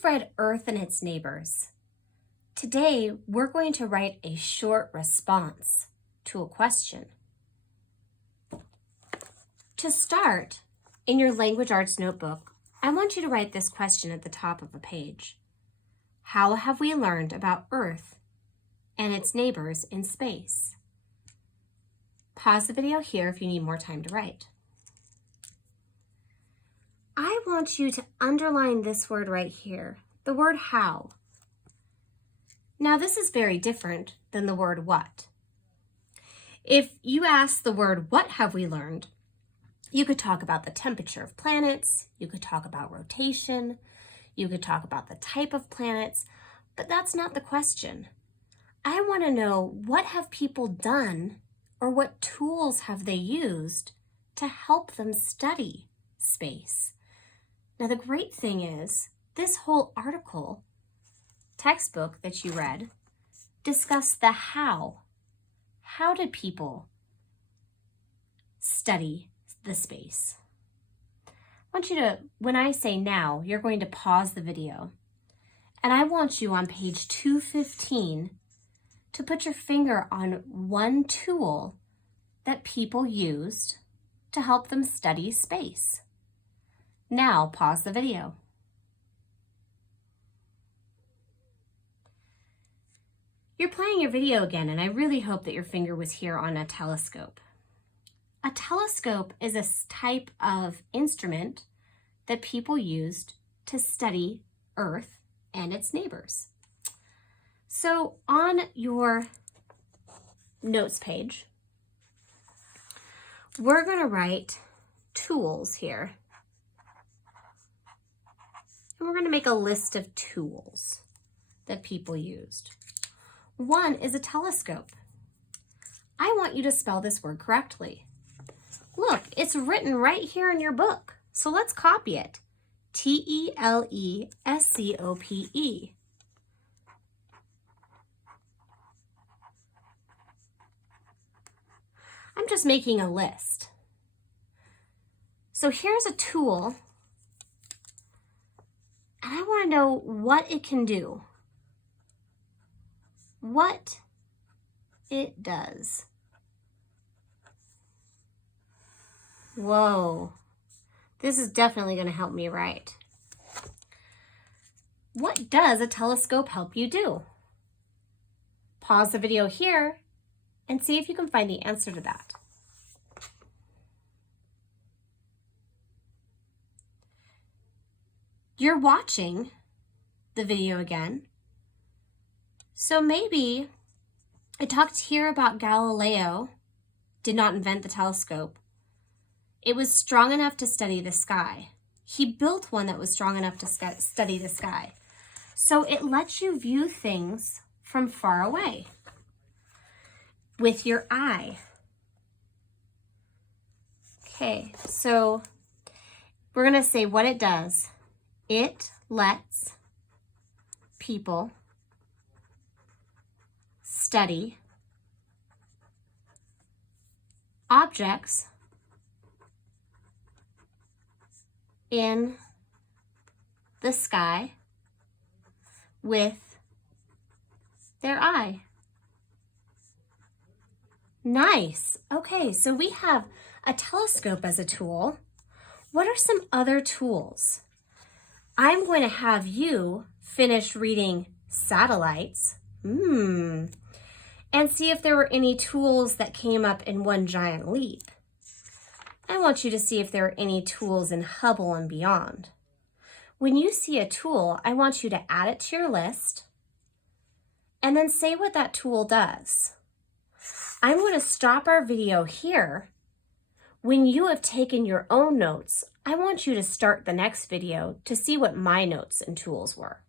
You've read Earth and its neighbors. Today, we're going to write a short response to a question. To start, in your language arts notebook, I want you to write this question at the top of a page. How have we learned about Earth and its neighbors in space? Pause the video here if you need more time to write. I want you to underline this word right here, the word how. Now this is very different than the word what. If you ask the word what have we learned, you could talk about the temperature of planets, you could talk about rotation, you could talk about the type of planets, but that's not the question. I want to know, what have people done or what tools have they used to help them study space? Now the great thing is, this whole article, textbook that you read, discussed the how. How did people study the space? I want you to, when I say now, you're going to pause the video. And I want you on page 215 to put your finger on one tool that people used to help them study space. Now pause the video. You're playing your video again, and I really hope that your finger was here on a telescope. A telescope is a type of instrument that people used to study Earth and its neighbors. So on your notes page, we're going to write tools here. And we're going to make a list of tools that people used. One is a telescope. I want you to spell this word correctly. Look, it's written right here in your book. So let's copy it. Telescope. I'm just making a list. So here's a tool, and I want to know what it can do. What it does. Whoa, this is definitely going to help me write. What does a telescope help you do? Pause the video here and see if you can find the answer to that. You're watching the video again, so maybe it talked here about Galileo did not invent the telescope. It was strong enough to study the sky. He built one that was strong enough to study the sky. So it lets you view things from far away with your eye. Okay, so we're going to say what it does. It lets people study objects in the sky with their eye. Nice. Okay, so we have a telescope as a tool. What are some other tools? I'm going to have you finish reading satellites and see if there were any tools that came up in One Giant Leap. I want you to see if there are any tools in Hubble and beyond. When you see a tool, I want you to add it to your list and then say what that tool does. I'm going to stop our video here. When you have taken your own notes, I want you to start the next video to see what my notes and tools were.